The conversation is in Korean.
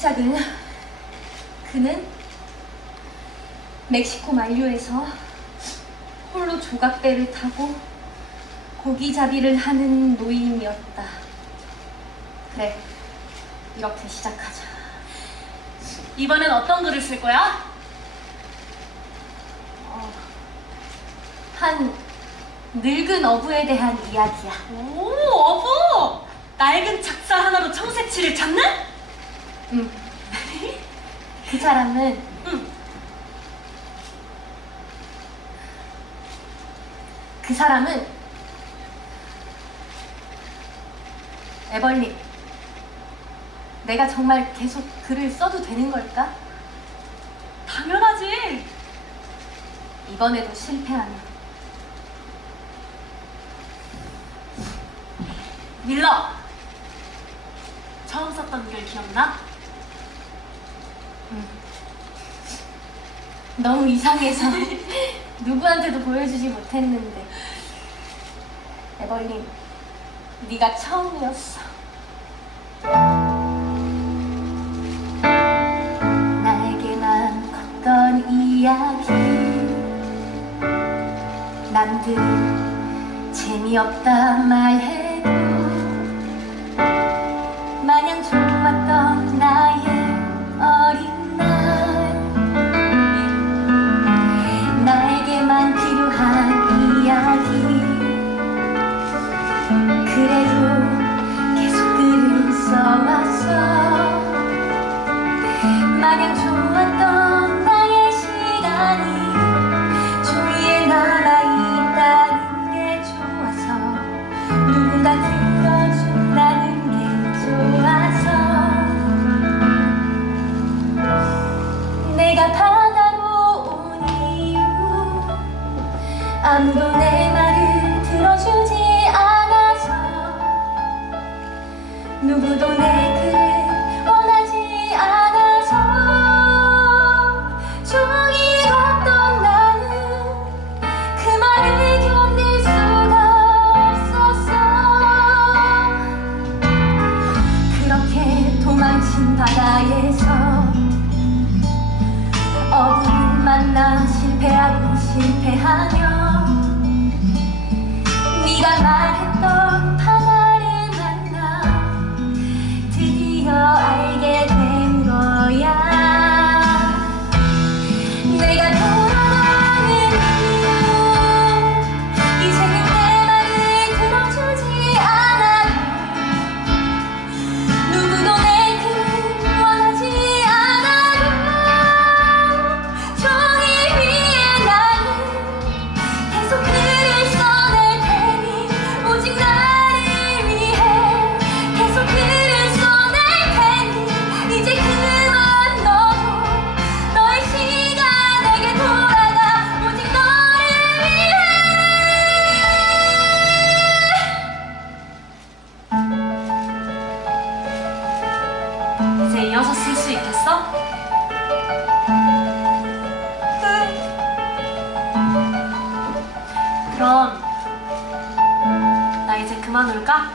시작은 그는 멕시코 만류에서 홀로 조각배를 타고 고기잡이를 하는 노인이었다. 그래, 이렇게 시작하자. 이번엔 어떤 글을 쓸 거야? 어, 한 늙은 어부에 대한 이야기야. 오, 어부! 낡은 작사 하나로 청새치를 찾는? 응. 그 사람은 응. 그 사람은 에벌린. 내가 정말 계속 글을 써도 되는 걸까? 당연하지. 이번에도 실패하면 밀러. 처음 썼던 글 기억나? 너무 이상해서 누구한테도 보여주지 못했는데. 에벌린 네가 처음이었어. 나에게만 걷던 이야기. 남들 재미없다 말해 그래도 계속 글을 써왔어. 마냥 좋았던 나의 시간이 종이에 남아있다는 게 좋아서 누군가 들어준다는 게 좋아서 내가 바다로 온 이유 아무도 내 하며 네가 말했 수 있겠어? 그럼 나 이제 그만 올까?